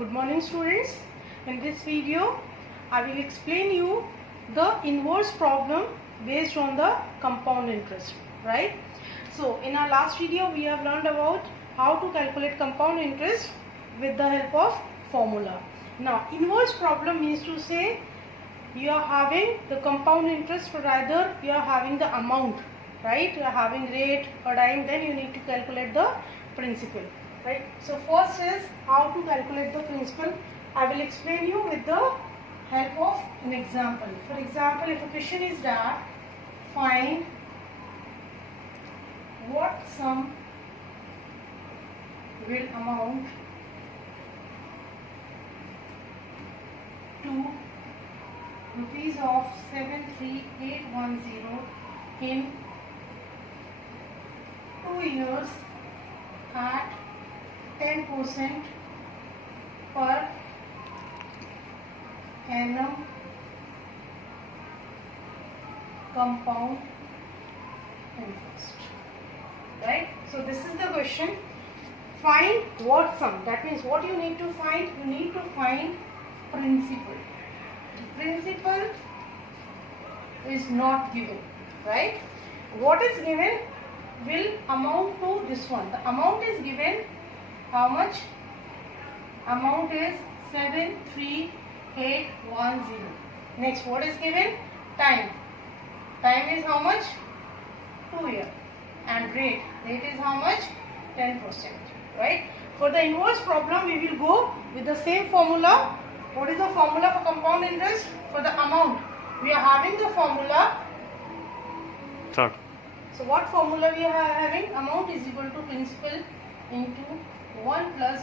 Good morning students. In this video I will explain you the inverse problem based on the compound interest, right? So in our last video we have learned about how to calculate compound interest with the help of formula. Now inverse problem means to say you are having the compound interest, or rather you are having the amount, right? You are having rate or time, then you need to calculate the principal, right? So first is how to calculate the principal. I will explain you with the help of an example. For example, if a question is that find what sum will amount to rupees of 73810 in 2 years at 10% per annum compound interest, right? So this is the question. Find what sum. That means what you need to find? You need to find principal. Principal is not given, right? What is given will amount to this one. The amount is given. How much? Amount is 73810. Next, what is given? Time. Time is how much? 2 years. And rate. Rate is how much? 10%. Right? For the inverse problem, we will go with the same formula. What is the formula for compound interest? For the amount, we are having the formula. Start. So what formula we are having? Amount is equal to principal into 1 plus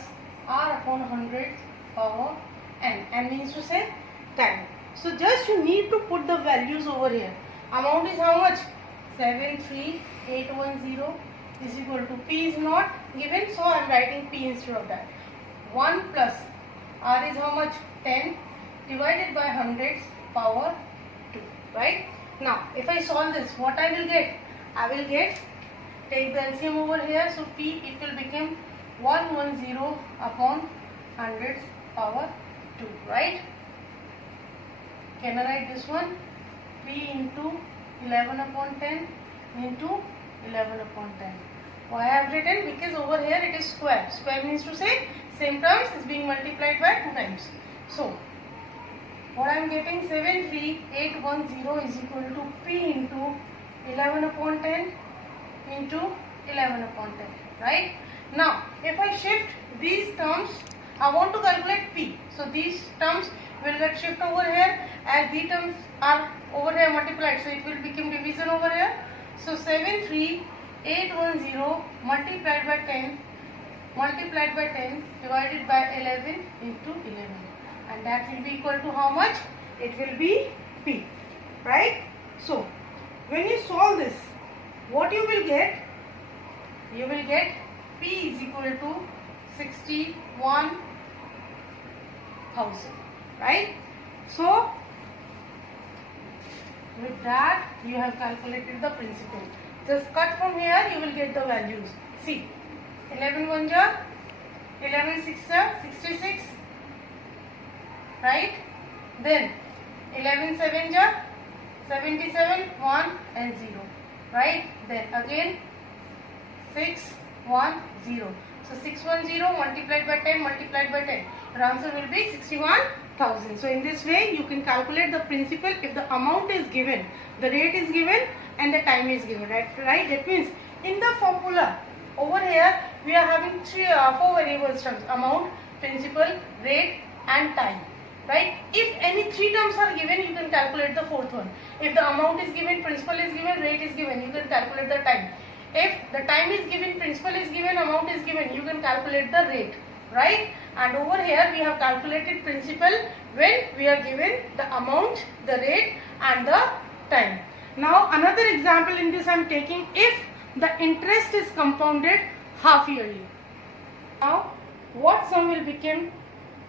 r upon 100 power n. N means to say time. So just you need to put the values over here. Amount is how much? 73810 is equal to P is not given, so I am writing P instead of that. 1 plus r is how much? 10 divided by 100 power 2, right? Now if I solve this, what I will get? I will get, take the LCM over here, so P it will become 110 upon 100 power 2, right? Can I write this one? P into 11 upon 10 into 11 upon 10. Why I have written? Because over here it is square. Square means to say same terms is being multiplied by 2 times. So what I am getting, 73810 is equal to P into 11 upon 10 into 11 upon 10, right? Now if I shift these terms, I want to calculate P. So these terms will get shift over here, as these terms are over here multiplied, so it will become division over here. So 73810 multiplied by 10 divided by 11 into 11, and that will be equal to how much? It will be P, right? So when you solve this, what you will get? You will get P is equal to 61,000, right? So with that you have calculated the principal. Just cut from here, you will get the values. See, 11 1 ja, 11 6 ja, 66, right? Then 11 7 ja, 77, 1 and 0, right? Then again 6 1 0. So 610 multiplied by 10 multiplied by 10. Your answer will be 61,000. So in this way you can calculate the principal if the amount is given, the rate is given and the time is given, right? That means in the formula over here we are having 4 variables terms: amount, principal, rate and time, right? If any 3 terms are given, you can calculate the 4th one. If the amount is given, principal is given, rate is given, you can calculate the time. If the time is given, principal is given, amount is given, you can calculate the rate, right? And over here we have calculated principal when we are given the amount, the rate and the time. Now another example in this I am taking, if the interest is compounded half yearly. Now what sum will become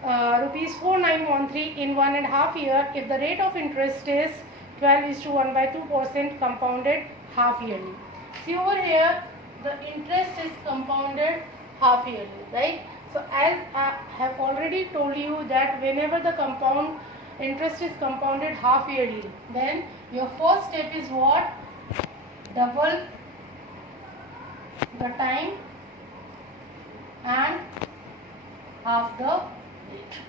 rupees 4913 in 1.5 year if the rate of interest is 12:1/2% compounded half yearly. See over here, the interest is compounded half yearly, right? So as I have already told you that whenever the compound interest is compounded half yearly, then your first step is what? Double the time and half the rate.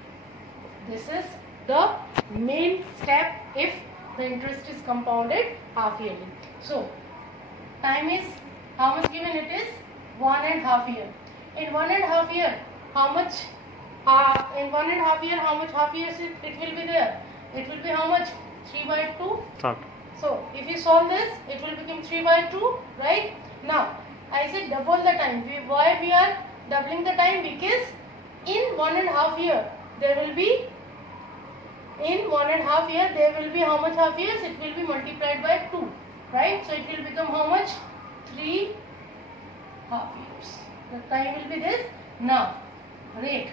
This is the main step if the interest is compounded half yearly. So time is how much given? It is 1.5 year. In 1.5 year, how much? In 1.5 year, how much half years it will be there? It will be how much? 3/2. Start. So if you solve this, it will become 3/2, right? Now I said double the time. Why we are doubling the time? Because in 1.5 year there will be how much half years? It will be multiplied by 2, right? So it will become how much? 3 half years. The time will be this. Now rate.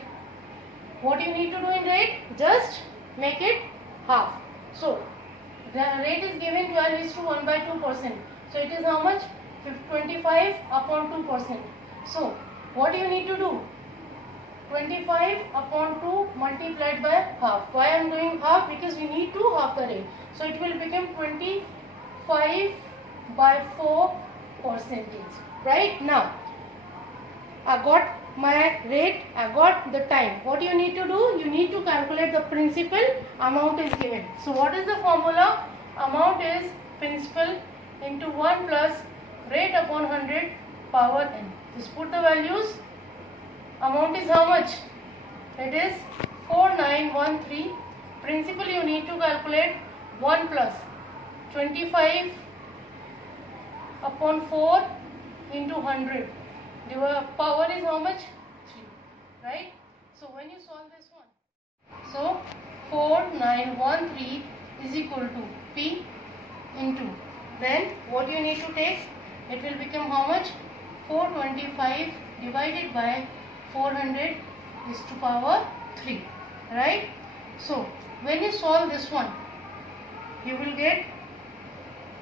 What you need to do in rate? Just make it half. So the rate is given 12:1/2%. So it is how much? 25 upon 2%. So what do you need to do? 25 upon 2 multiplied by half. Why I am doing half? Because we need to half the rate. So it will become 25/4%. Right? Now I got my rate, I got the time. What you need to do? You need to calculate the principal. Amount is given. So what is the formula? Amount is principal into 1 plus rate upon 100 power n. Just put the values. Amount is how much? It is 4913. Principal you need to calculate 1 plus 25 upon 4 into 100. The power is how much? 3. Right? So when you solve this one, so 4913 is equal to P into, then what you need to take? It will become how much? 425 divided by 400 is to power 3. Right? So when you solve this one, you will get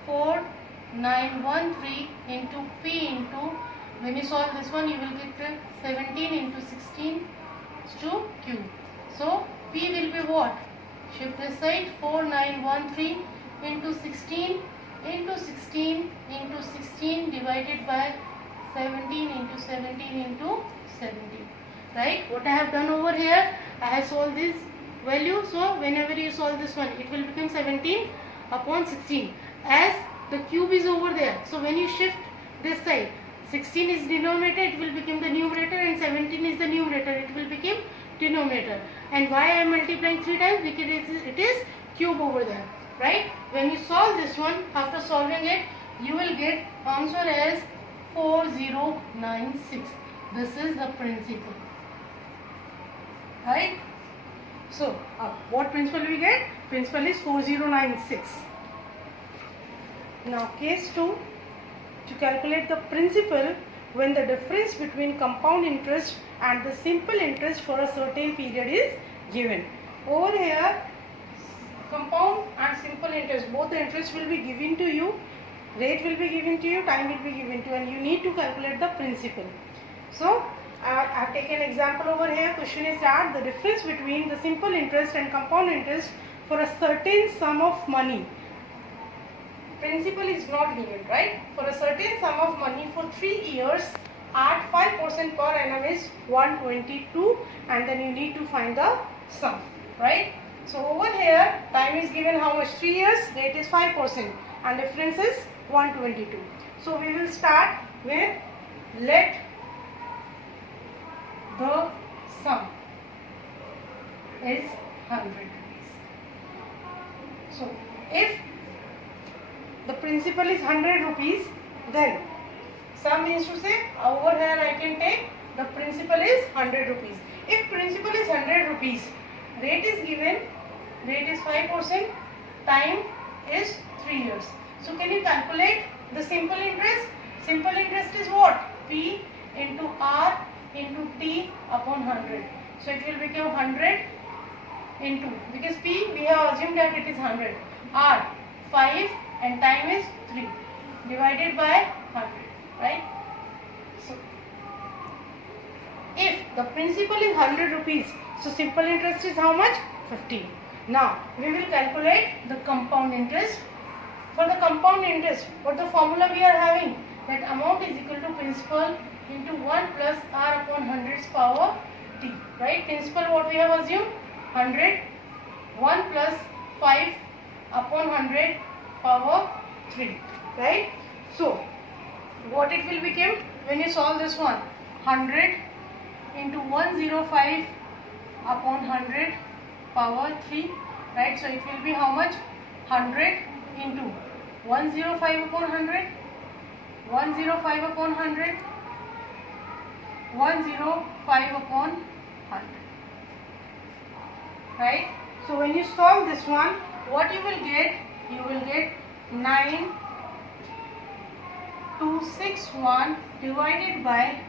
4913 into P into, when you solve this one, you will get 17 into 16 to Q. So P will be what? Shift this side. 4913 into 16 into 16 into 16 divided by 17 into 17 into 17. Right? What I have done over here, I have solved this value. So whenever you solve this one, it will become 17 upon 16. As the cube is over there, so when you shift this side, 16 is denominator, it will become the numerator, and 17 is the numerator, it will become denominator. And why I am multiplying 3 times? Because it is cube over there. Right? When you solve this one, after solving it, you will get answer as 4096. This is the principal. Right? So what principal we get? Principal is 4096. Now case 2. To calculate the principal when the difference between compound interest and the simple interest for a certain period is given. Over here, compound and simple interest, both the interest will be given to you, rate will be given to you, time will be given to you, and you need to calculate the principal. So I have taken example over here. Question is that the difference between the simple interest and compound interest for a certain sum of money. Principal is not given, right? For a certain sum of money for 3 years at 5% per annum is 122, and then you need to find the sum, right? So over here, time is given how much? 3 years, rate is 5%, and difference is 122. So we will start with let the sum is 100 rupees. So if the principal is 100 rupees, then sum means to say over here I can take the principal is 100 rupees. If principal is 100 rupees, rate is given, rate is 5%, time is 3 years. So can you calculate the simple interest? Simple interest is what? P into R into T upon 100. So it will become 100 into, because P we have assumed that it is 100, R 5 and time is 3 divided by 100, right? So if the principal is 100 rupees, so simple interest is how much? 15. Now we will calculate the compound interest. For the compound interest, what the formula we are having? That amount is equal to principal into 1 plus r upon 100's power t. Right? Principal what we have assumed? 100. 1 plus 5 upon 100 power 3. Right? So what it will become when you solve this one? 100 into 105 upon 100 power 3. Right? So it will be how much? 100 into 105 upon 100, 105 upon 100, 105 upon 100. Right? So when you solve this one, what you will get? You will get 9261 divided by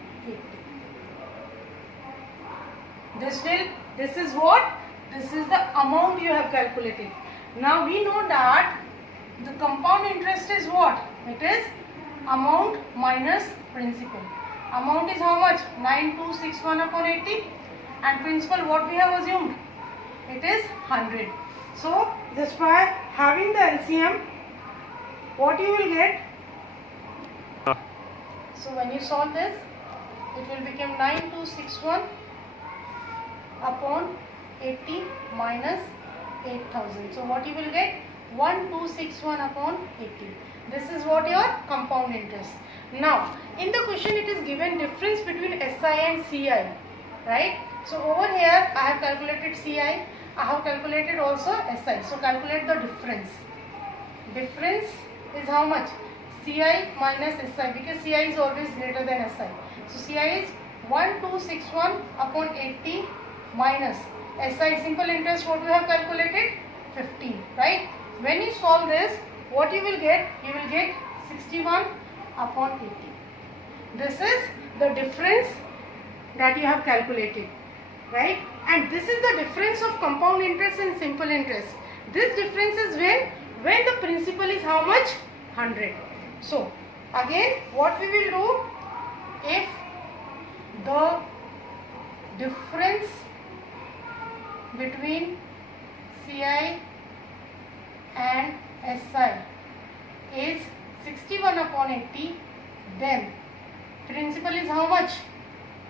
80. This is what? This is the amount you have calculated. Now we know that the compound interest is what? It is amount minus principal. Amount is how much? 9261 upon 80. And principal what we have assumed? It is 100. So just by having the LCM, what you will get? So when you solve this, it will become 9261 upon 80 minus 8000. So what you will get? 1261 upon 80. This is what your compound interest. Now in the question it is given difference between SI and CI, right? So over here I have calculated CI, I have calculated also SI. So calculate the difference. Difference is how much? CI minus SI, because CI is always greater than SI. So CI is 1261 upon 80 minus SI, simple interest what we have calculated? 15, right? When you solve this, what you will get? You will get 61 upon 80. This is the difference that you have calculated, right? And this is the difference of compound interest and simple interest. This difference is when the principal is how much? 100. So again what we will do, if the difference between CI and SI is 61 upon 80, then principal is how much?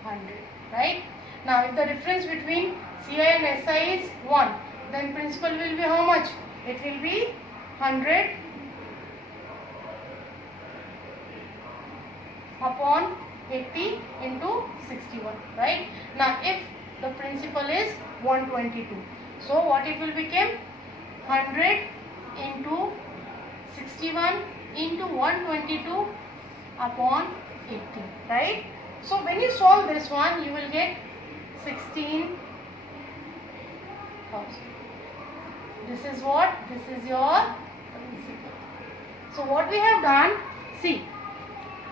100, right? Now if the difference between CI and SI is 1, then principal will be how much? It will be 100 upon 80 into 61, right? Now if the principal is 122, so what it will become? 100 into 61 into 122 upon 80, right? So when you solve this one, you will get 16,000. This is what? This is your principal. So what we have done, see,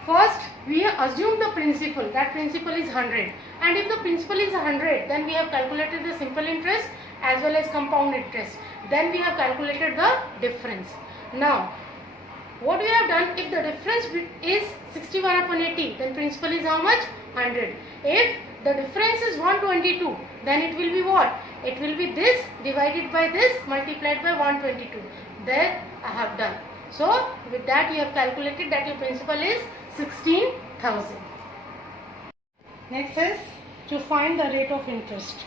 first we assume the principal, that principal is 100, and if the principal is 100, then we have calculated the simple interest as well as compound interest. Then we have calculated the difference. Now what we have done, if the difference is 61 upon 80, then principal is how much? 100. If the difference is 122, then it will be what? It will be this divided by this multiplied by 122. There I have done. So with that you have calculated that your principal is 16,000. Next is to find the rate of interest.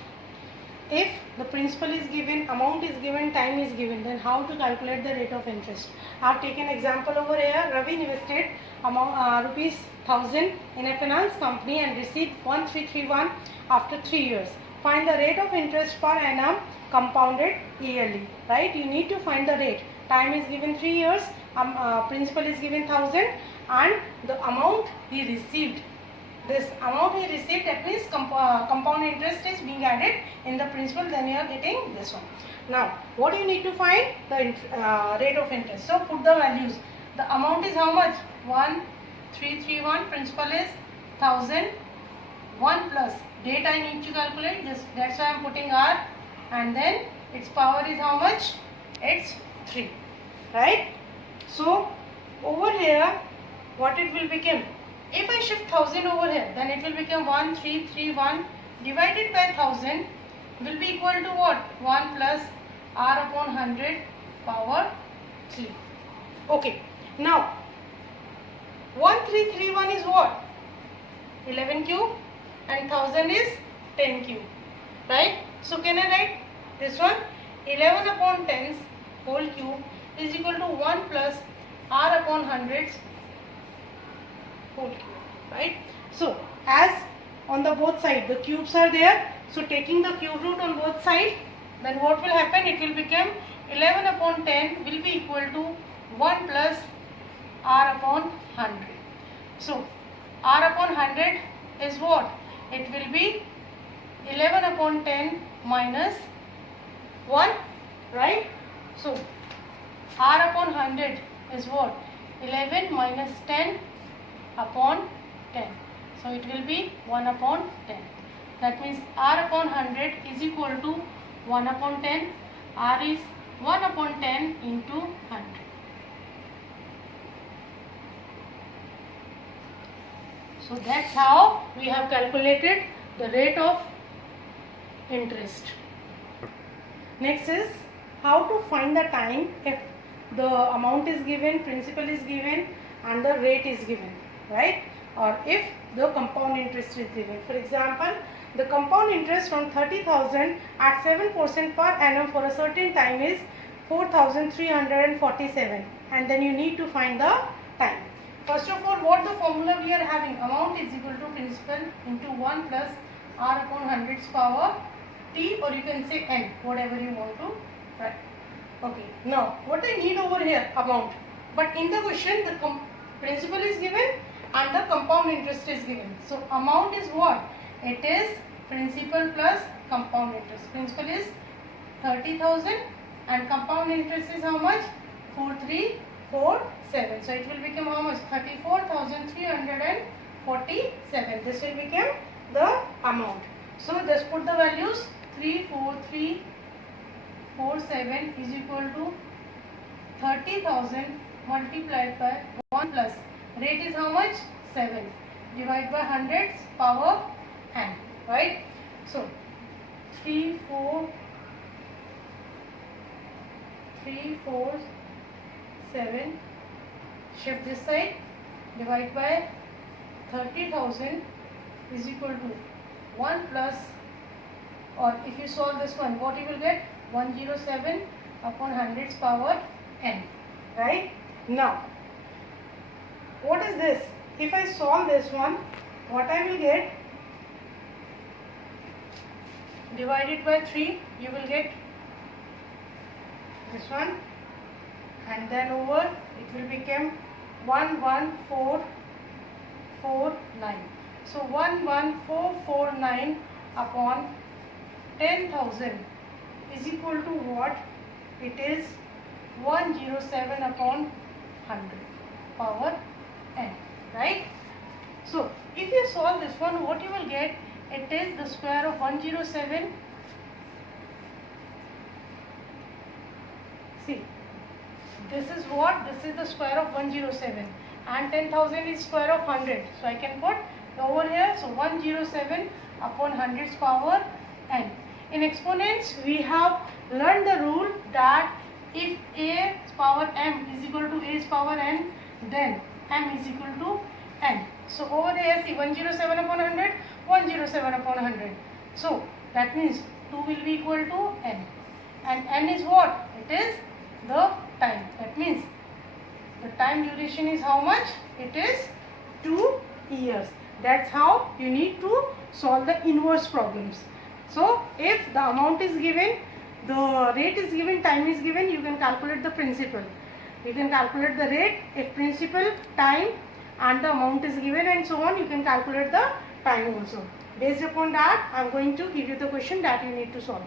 If the principal is given, amount is given, time is given, then how to calculate the rate of interest? I have taken example over here. Ravi invested rupees 1000 in a finance company and received 1331 after 3 years. Find the rate of interest per annum compounded yearly, right? You need to find the rate. Time is given 3 years, principal is given 1000, and the amount he received. This amount he received, that means compound interest is being added in the principal, then you are getting this one. Now what you need to find? The rate of interest. So put the values. The amount is how much? 1331, principal is 1000, 1 plus date I need to calculate, that's why I am putting R, and then its power is how much? It's 3, right? So over here what it will become? if I shift 1000 over here, then it will become 1331 divided by 1000 will be equal to what? 1 plus r upon 100 power 3. Okay, now 1331 is what? 11 cube and 1000 is 10 cube, right? So can I write this one? 11 upon 10 whole cube is equal to 1 plus r upon 100 whole cube, right? So as on the both sides the cubes are there, so taking the cube root on both sides, then what will happen? It will become 11 upon 10 will be equal to 1 plus r upon 100. So r upon 100 is what? It will be 11 upon 10 minus 1, right? So r upon 100 is what? 11 minus 10 upon 10. So it will be 1 upon 10. That means r upon 100 is equal to 1 upon 10. R is 1 upon 10 into 100. So that's how we have calculated the rate of interest. Next is how to find the time if the amount is given, principal is given and the rate is given, right? Or if the compound interest is given. For example, the compound interest on 30,000 at 7% per annum for a certain time is 4,347, and then you need to find the time. First of all, what the formula we are having? Amount is equal to principal into 1 plus r upon 100's power t, or you can say n, whatever you want to write. Okay, now what I need over here? Amount. But in the question the principal is given and the compound interest is given. So amount is what? It is principal plus compound interest. Principal is 30,000 and compound interest is how much? 4347. So it will become how much? 34,347. This will become the amount. So just put the values. 34347 is equal to 30,000 multiplied by 1 plus rate is how much? 7 divided by 100's power n, right? So 34347, shift this side, divide by 30,000 is equal to 1 plus, or if you solve this one, what you will get? 107 upon 100's power n, right? Now what is this? If I solve this one, what I will get? Divided by 3, you will get this one, and then over it will become 11449. So 11449 upon 10,000 is equal to what? It is 107 upon 100 power n, right? So if you solve this one, what you will get? It is the square of 107. See, this is what? This is the square of 107 and 10,000 is square of 100. So I can put over here. So 107 upon 100's power n. In exponents, we have learned the rule that if a's power m is equal to a's power n, then m is equal to n. So over here, see, 107 upon 100, 107 upon 100. So that means 2 will be equal to n. And n is what? It is the time. That means the time duration is how much? It is 2 years. That's how you need to solve the inverse problems. So if the amount is given, the rate is given, time is given, you can calculate the principal. You can calculate the rate. If principal, time and the amount is given and so on, you can calculate the time also. Based upon that, I am going to give you the question that you need to solve.